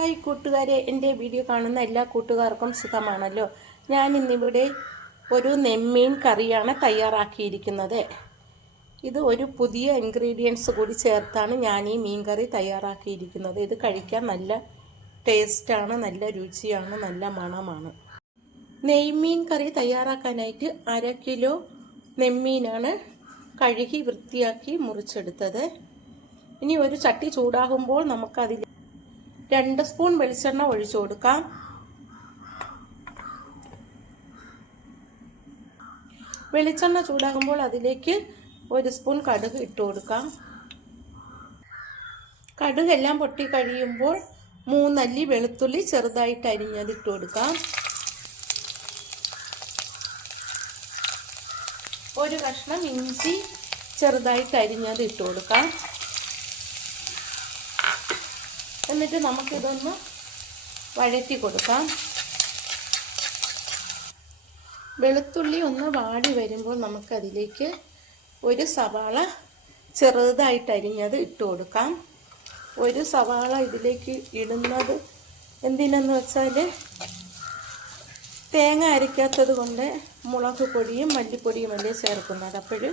Hi കൂട്ടുകാരെ എന്റെ video കാണുന്ന എല്ലാ കൂട്ടുകാർക്കും സുഖമാണല്ലോ. ഞാൻ ഇന്നിവിടെ ഒരു നെമ്മീൻ കറിയാണ് തയ്യാറാക്കിയിരിക്കുന്നത്. ഇത് ഒരു പുതിയ ഇൻഗ്രീഡിയൻസ് കൂടി ചേർത്താണ് ഞാൻ ഈ മീൻ കറി തയ്യാറാക്കിയിരിക്കുന്നത്. ഇത് കഴിക്കാൻ നല്ല ടേസ്റ്റാണ് നല്ല രുചിയാണ് നല്ല മണമാണ്. നെയ്മീൻ കറി തയ്യാറാക്കാനായിട്ട് അര കിലോ നെമ്മീനാണ് കഴുകി വൃത്തിയാക്കി മുറിച്ചെടുത്തത്. ഇനി ഒരു ചട്ടി ചൂടാകുമ്പോൾ നമുക്കതിൽ രണ്ട് സ്പൂൺ വെളിച്ചെണ്ണ ഒഴിച്ചു കൊടുക്കാം. വെളിച്ചെണ്ണ ചൂടാകുമ്പോൾ അതിലേക്ക് ഒരു സ്പൂൺ കടുക് ഇട്ട് കൊടുക്കാം. കടുക് എല്ലാം പൊട്ടി കഴിയുമ്പോൾ മൂന്നല്ലി വെളുത്തുള്ളി ചെറുതായിട്ട് അരിഞ്ഞത് ഇട്ട് കൊടുക്കാം. ഒരു കഷ്ണം ഇഞ്ചി ചെറുതായിട്ട് അരിഞ്ഞത് ഇട്ട് കൊടുക്കാം. എന്നിട്ട് നമുക്കിതൊന്ന് വഴറ്റി കൊടുക്കാം. വെളുത്തുള്ളി ഒന്ന് വാടി വരുമ്പോൾ നമുക്കതിലേക്ക് ഒരു സവാള ചെറുതായിട്ട് അരിഞ്ഞത് ഇട്ട് കൊടുക്കാം. ഒരു സവാള ഇതിലേക്ക് ഇടുന്നത് എന്തിനെന്ന് വെച്ചാൽ തേങ്ങ അരയ്ക്കാത്തത് കൊണ്ട് മുളക് പൊടിയും മല്ലിപ്പൊടിയും അല്ലേ ചേർക്കുന്നത്. അപ്പോൾ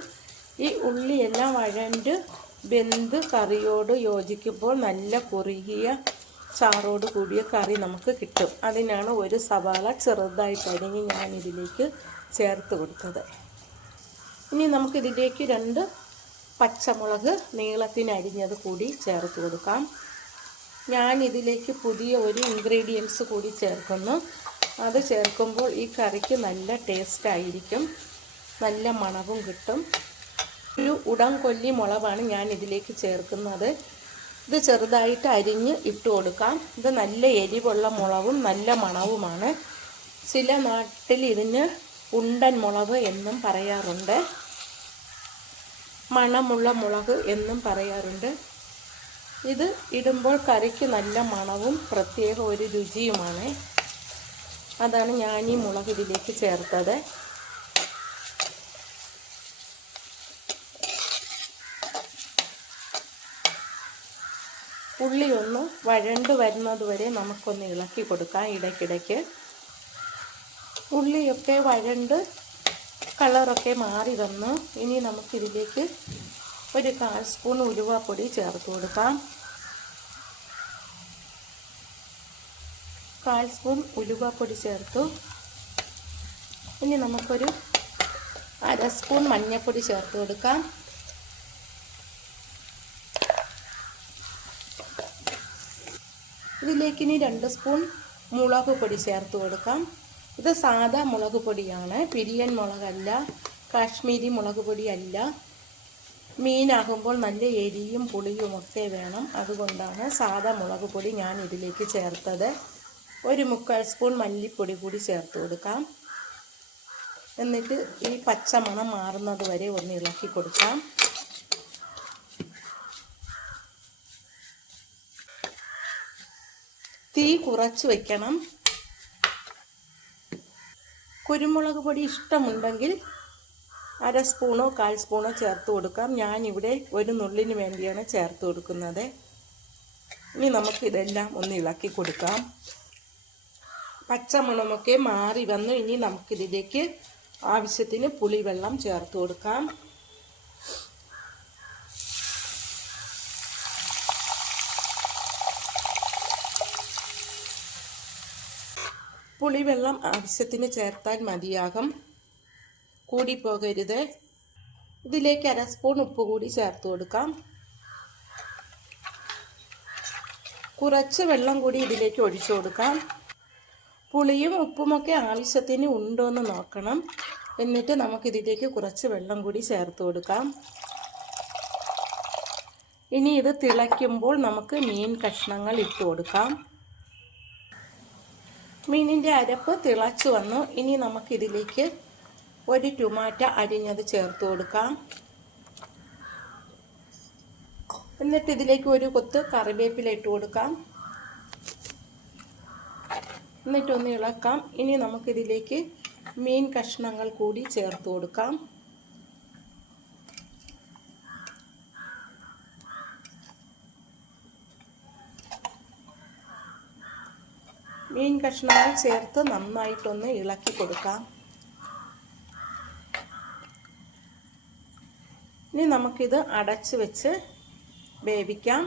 ഈ ഉള്ളിയെല്ലാം വഴണ്ട് വെന്ത് കറിയോട് യോജിക്കുമ്പോൾ നല്ല കുറുകിയ ചാറോട് കൂടിയ കറി നമുക്ക് കിട്ടും. അതിനാണ് ഒരു സവാള ചെറുതായിട്ട് അരിഞ്ഞ് ഞാൻ ഇതിലേക്ക് ചേർത്ത് കൊടുത്തത്. ഇനി നമുക്കിതിലേക്ക് രണ്ട് പച്ചമുളക് നീളത്തിന് അരിഞ്ഞത് കൂടി ചേർത്ത് കൊടുക്കാം. ഞാൻ ഇതിലേക്ക് പുതിയ ഒരു ഇൻഗ്രീഡിയൻസ് കൂടി ചേർക്കുന്നു. അത് ചേർക്കുമ്പോൾ ഈ കറിക്ക് നല്ല ടേസ്റ്റ് ആയിരിക്കും നല്ല മണവും കിട്ടും. ഒരു ഉടം കൊല്ലി മുളകാണ് ഞാൻ ഇതിലേക്ക് ചേർക്കുന്നത്. ഇത് ചെറുതായിട്ട് അരിഞ്ഞ് ഇട്ട് കൊടുക്കാം. ഇത് നല്ല എരിവുള്ള മുളകും നല്ല മണവുമാണ്. ചില നാട്ടിൽ ഇതിന് ഉണ്ടൻ മുളക് എന്നും പറയാറുണ്ട്. മണമുള്ള മുളക് എന്നും പറയാറുണ്ട്. ഇത് ഇടുമ്പോൾ കറിക്ക് നല്ല മണവും പ്രത്യേക ഒരു രുചിയുമാണ്. അതാണ് ഞാൻ ഈ മുളക് ഇതിലേക്ക് ചേർത്തത്. ഉള്ളി ഒന്ന് വഴണ്ട് വരുന്നത് വരെ നമുക്കൊന്ന് ഇളക്കി കൊടുക്കാം ഇടയ്ക്കിടയ്ക്ക്. ഉള്ളിയൊക്കെ വഴണ്ട് കളറൊക്കെ മാറി വന്നു. ഇനി നമുക്കിതിലേക്ക് ഒരു കാൽ സ്പൂൺ ഉലുവാപ്പൊടി ചേർത്ത് കൊടുക്കാം. കാൽ സ്പൂൺ ഉലുവാപ്പൊടി ചേർത്തു. ഇനി നമുക്കൊരു അര സ്പൂൺ മഞ്ഞൾപ്പൊടി ചേർത്ത് കൊടുക്കാം. ഇതിലേക്ക് ഇനി രണ്ട് സ്പൂൺ മുളക് പൊടി ചേർത്ത് കൊടുക്കാം. ഇത് സാധാ മുളക് പൊടിയാണ്. പിരിയൻ മുളകല്ല കാശ്മീരി മുളക് പൊടിയല്ല. മീനാകുമ്പോൾ നല്ല എരിയും പുളിയും ഒക്കെ വേണം. അതുകൊണ്ടാണ് സാധാ മുളക് പൊടി ഞാൻ ഇതിലേക്ക് ചേർത്തത്. ഒരു മുക്കാൽ സ്പൂൺ മല്ലിപ്പൊടി കൂടി ചേർത്ത് കൊടുക്കാം. എന്നിട്ട് ഈ പച്ചമണം മാറുന്നത് വരെ ഒന്ന് ഇളക്കി കൊടുക്കാം. തീ കുറച്ച് വയ്ക്കണം കുരുമുളക് പൊടി ഇഷ്ടമുണ്ടെങ്കിൽ അര സ്പൂണോ കാൽ സ്പൂണോ ചേർത്ത് കൊടുക്കാം. ഞാനിവിടെ ഒരു നുള്ളിന് വേണ്ടിയാണ് ചേർത്ത് കൊടുക്കുന്നത്. ഇനി നമുക്കിതെല്ലാം ഒന്ന് ഇളക്കി കൊടുക്കാം. പച്ചമണമൊക്കെ മാറി വന്നു. ഇനി നമുക്കിതിലേക്ക് ആവശ്യത്തിന് പുളിവെള്ളം ചേർത്ത് കൊടുക്കാം. പുളിവെള്ളം ആവശ്യത്തിന് ചേർത്താൽ മതിയാകും. കൂടിപ്പോകരുത് ഇതിലേക്ക് അര സ്പൂൺ ഉപ്പ് കൂടി ചേർത്ത് കൊടുക്കാം. കുറച്ച് വെള്ളം കൂടി ഇതിലേക്ക് ഒഴിച്ചു കൊടുക്കാം. പുളിയും ഉപ്പുമൊക്കെ ആവശ്യത്തിന് ഉണ്ടോ എന്ന് നോക്കണം. എന്നിട്ട് നമുക്കിതിലേക്ക് കുറച്ച് വെള്ളം കൂടി ചേർത്ത് കൊടുക്കാം. ഇനി ഇത് തിളയ്ക്കുമ്പോൾ നമുക്ക് മീൻ കഷ്ണങ്ങൾ ഇട്ട് കൊടുക്കാം. മീനിന്റെ അരപ്പ് തിളച്ചു വന്നു. ഇനി നമുക്കിതിലേക്ക് ഒരു ടൊമാറ്റ അരിഞ്ഞത് ചേർത്ത് കൊടുക്കാം. എന്നിട്ട് ഇതിലേക്ക് ഒരു കൊത്ത് കറിവേപ്പില ഇട്ട് കൊടുക്കാം. എന്നിട്ടൊന്ന് ഇളക്കാം. ഇനി നമുക്കിതിലേക്ക് മീൻ കഷ്ണങ്ങൾ കൂടി ചേർത്ത് കൊടുക്കാം. മീൻ കഷ്ണങ്ങൾ ചേർത്ത് നന്നായിട്ടൊന്ന് ഇളക്കി കൊടുക്കാം. ഇനി നമുക്കിത് അടച്ച് വെച്ച് വേവിക്കാം.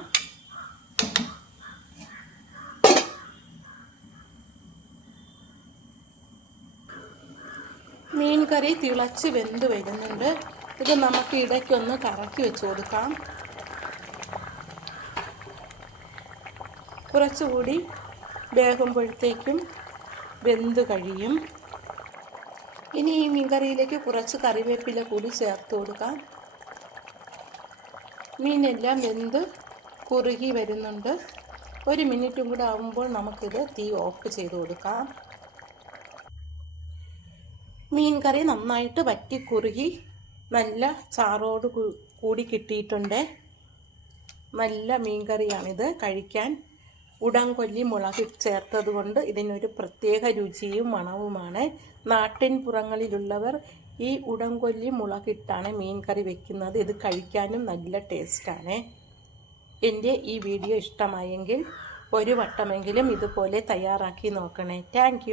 മീൻ കറി തിളച്ച് വെന്ത് വരുന്നുണ്ട്. ഇത് നമുക്ക് ഇടയ്ക്കൊന്ന് കറക്കി വെച്ച് കൊടുക്കാം. കുറച്ചുകൂടി വേകുമ്പോഴത്തേക്കും വെന്ത് കഴിയും. ഇനി ഈ മീൻകറിയിലേക്ക് കുറച്ച് കറിവേപ്പില കൂടി ചേർത്ത് കൊടുക്കാം. മീനെല്ലാം വെന്ത് കുറുകി വരുന്നുണ്ട്. ഒരു മിനിറ്റും കൂടെ ആകുമ്പോൾ നമുക്കിത് തീ ഓഫ് ചെയ്ത് കൊടുക്കാം. മീൻ കറി നന്നായിട്ട് വറ്റി കുറുകി നല്ല ചാറോട് കൂടി കിട്ടിയിട്ടുണ്ട്. നല്ല മീൻ കറിയാണിത് കഴിക്കാൻ. ഉടംകൊല്ലി മുളക് ചേർത്തത് കൊണ്ട് ഇതിനൊരു പ്രത്യേക രുചിയും മണവുമാണ്. നാട്ടിൻ പുറങ്ങളിലുള്ളവർ ഈ ഉടംകൊല്ലി മുളകിട്ടാണ് മീൻ കറി വെക്കുന്നത്. ഇത് കഴിക്കാനും നല്ല ടേസ്റ്റാണ്. എന്റെ ഈ വീഡിയോ ഇഷ്ടമായെങ്കിൽ ഒരു വട്ടമെങ്കിലും ഇതുപോലെ തയ്യാറാക്കി നോക്കണേ. താങ്ക്